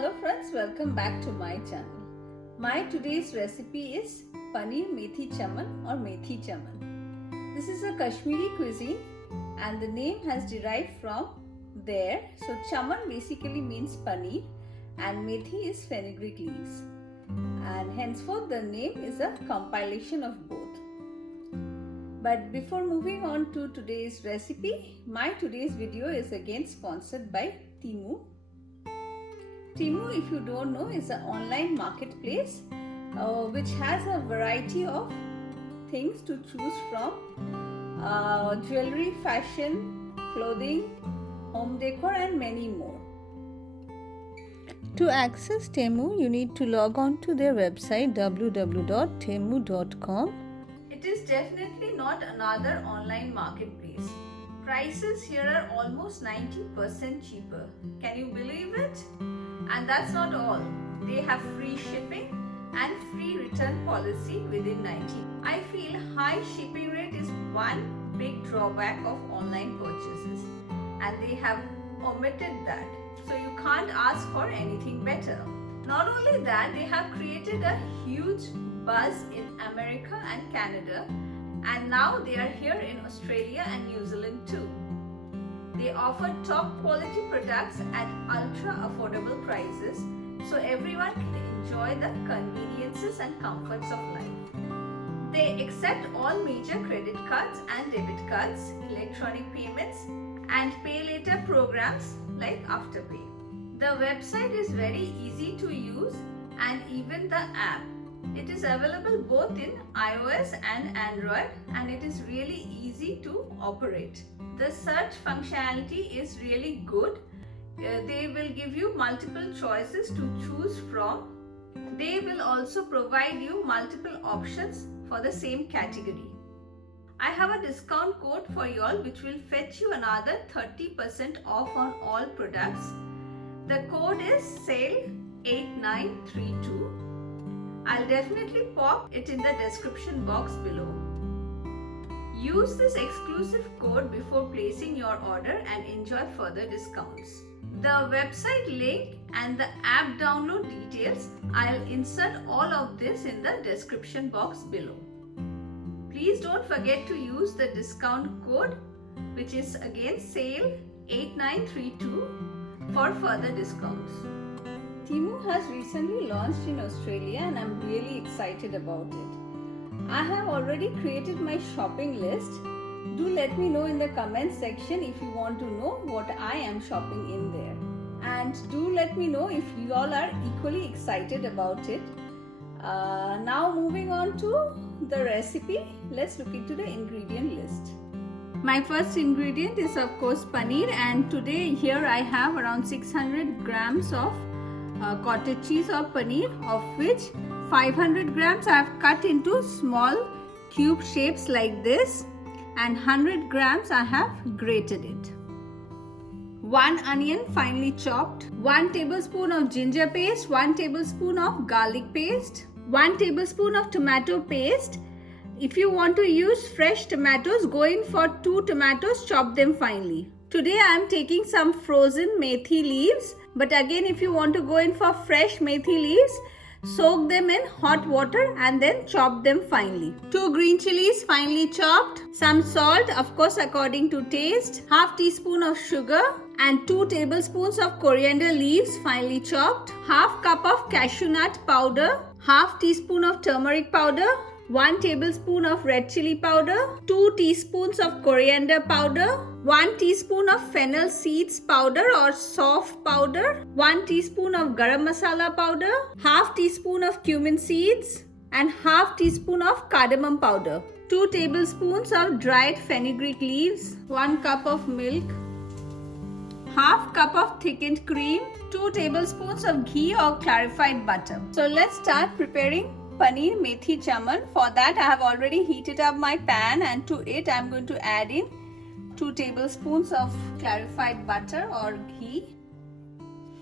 Hello friends, welcome back to my channel. My today's recipe is Paneer Methi Chaman or Methi Chaman. This is a Kashmiri cuisine and the name has derived from there. So Chaman basically means paneer and Methi is Fenugreek Leaves. And henceforth the name is a compilation of both. But before moving on to today's recipe, my today's video is again sponsored by Temu. Temu, if you don't know, is an online marketplace which has a variety of things to choose from. Jewelry, fashion, clothing, home decor and many more. To access Temu, you need to log on to their website www.temu.com. It is definitely not another online marketplace. Prices here are almost 90% cheaper. Can you believe it? And that's not all. They have free shipping and free return policy within 90. I feel high shipping rate is one big drawback of online purchases, and they have omitted that. So you can't ask for anything better. Not only that, they have created a huge buzz in America and Canada, and now they are here in Australia and New Zealand too. They offer top quality products at ultra affordable prices, so everyone can enjoy the conveniences and comforts of life. They accept all major credit cards and debit cards, electronic payments and pay later programs like Afterpay. The website is very easy to use and even the app. It is available both in iOS and Android and it is really easy to operate. The search functionality is really good. They will give you multiple choices to choose from. They will also provide you multiple options for the same category. I have a discount code for you all which will fetch you another 30% off on all products. The code is SALE8932. I'll definitely pop it in the description box below. Use this exclusive code before placing your order and enjoy further discounts. The website link and the app download details, I'll insert all of this in the description box below. Please don't forget to use the discount code, which is again SALE8932 for further discounts. Temu has recently launched in Australia and I'm really excited about it. I have already created my shopping list. Do let me know in the comment section if you want to know what I am shopping in there. And do let me know if you all are equally excited about it. Now moving on to the recipe, let's look into the ingredient list. My first ingredient is of course paneer, and today here I have around 600 grams of cottage cheese or paneer, of which 500 grams I have cut into small cube shapes like this, and 100 grams I have grated it. 1 onion finely chopped, 1 tablespoon of ginger paste, 1 tablespoon of garlic paste, 1 tablespoon of tomato paste. If you want to use fresh tomatoes, go in for 2 tomatoes, chop them finely. Today I am taking some frozen methi leaves, but again if you want to go in for fresh methi leaves, soak them in hot water and then chop them finely. 2 green chillies finely chopped, some salt of course according to taste, half teaspoon of sugar and 2 tablespoons of coriander leaves finely chopped, half cup of cashew nut powder, half teaspoon of turmeric powder, 1 tablespoon of red chilli powder, 2 teaspoons of coriander powder, 1 teaspoon of fennel seeds powder or soft powder, 1 teaspoon of Garam Masala powder, half teaspoon of Cumin Seeds and half teaspoon of Cardamon Powder, 2 tablespoons of dried Fenugreek Leaves, 1 cup of milk, half cup of thickened cream, 2 tablespoons of ghee or clarified butter. So let's start preparing Paneer Methi Chaman. For that I have already heated up my pan, and to it I am going to add in 2 tablespoons of clarified butter or ghee.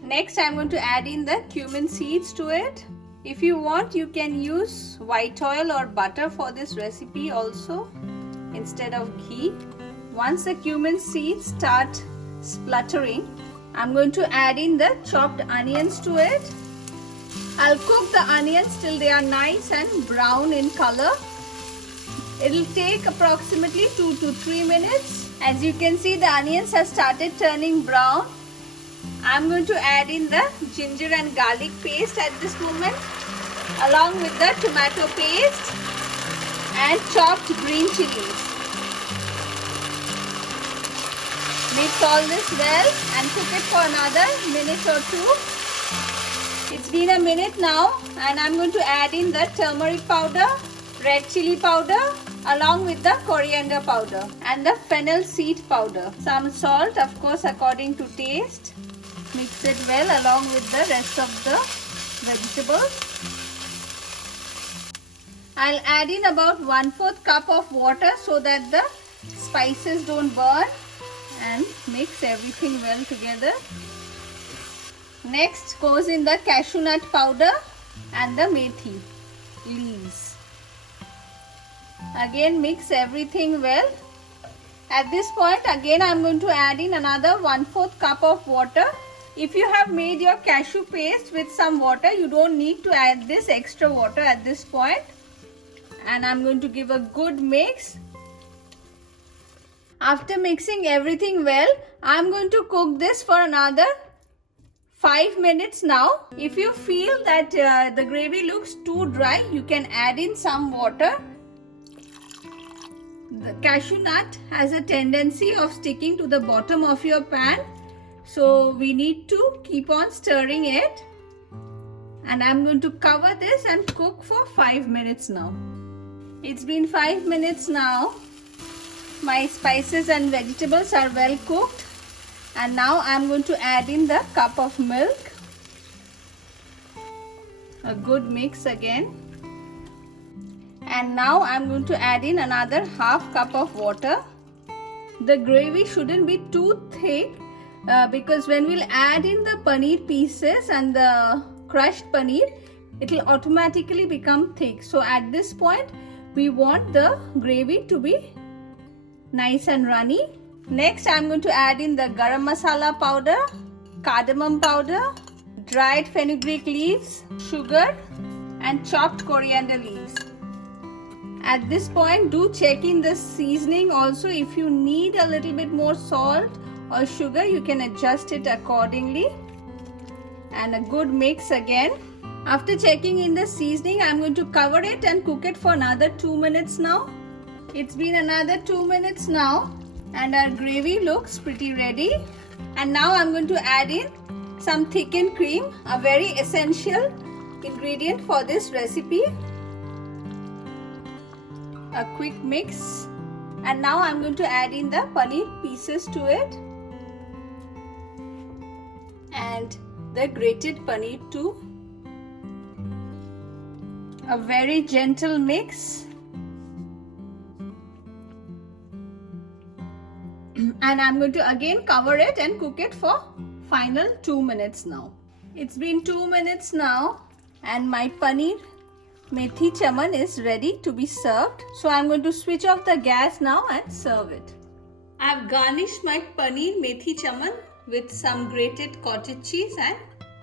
Next I am going to add in the cumin seeds to it. If you want, you can use white oil or butter for this recipe also instead of ghee. Once the cumin seeds start spluttering, I'm going to add in the chopped onions to it. I'll cook the onions till they are nice and brown in color. It'll take approximately 2 to 3 minutes. As you can see, the onions have started turning brown. I'm going to add in the ginger and garlic paste at this moment, along with the tomato paste and chopped green chilies. Mix all this well and cook it for another minute or two. It's been a minute now, and I'm going to add in the turmeric powder, red chilli powder, along with the coriander powder and the fennel seed powder. Some salt, of course, according to taste. Mix it well along with the rest of the vegetables. I'll add in about 1/4 cup of water so that the spices don't burn, and mix everything well together. Next goes in the cashew nut powder and the methi leaves. Again mix everything well. At this point again I'm going to add in another 1/4 cup of water. If you have made your cashew paste with some water, you don't need to add this extra water at this point. And I'm going to give a good mix. After mixing everything well, I'm going to cook this for another 5 minutes now. If you feel that the gravy looks too dry, you can add in some water. The cashew nut has a tendency of sticking to the bottom of your pan, so we need to keep on stirring it. And I'm going to cover this and cook for 5 minutes now. It's been 5 minutes now. My spices and vegetables are well cooked, and now I'm going to add in the cup of milk. A good mix again. And now I'm going to add in another 1/2 cup of water. The gravy shouldn't be too thick because when we'll add in the paneer pieces and the crushed paneer, it will automatically become thick. So at this point we want the gravy to be nice and runny. Next I'm going to add in the Garam Masala powder, Cardamon powder, dried fenugreek leaves, sugar and chopped coriander leaves. At this point do check in the seasoning also. If you need a little bit more salt or sugar, you can adjust it accordingly. And a good mix again. After checking in the seasoning, I'm going to cover it and cook it for another 2 minutes now. It's been another 2 minutes now, and our gravy looks pretty ready. And now I'm going to add in some thickened cream, a very essential ingredient for this recipe. A quick mix. And now I'm going to add in the paneer pieces to it and the grated paneer too. A very gentle mix. And I'm going to again cover it and cook it for final 2 minutes now. It's been 2 minutes now, and my Paneer Methi Chaman is ready to be served. So I'm going to switch off the gas now and serve it. I've garnished my Paneer Methi Chaman with some grated cottage cheese and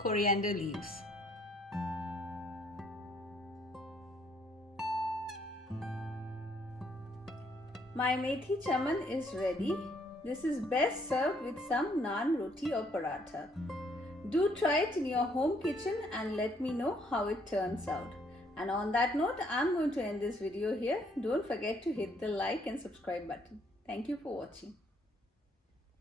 coriander leaves. My Methi Chaman is ready. This is best served with some naan, roti or paratha. Do try it in your home kitchen and let me know how it turns out. And on that note, I'm going to end this video here. Don't forget to hit the like and subscribe button. Thank you for watching.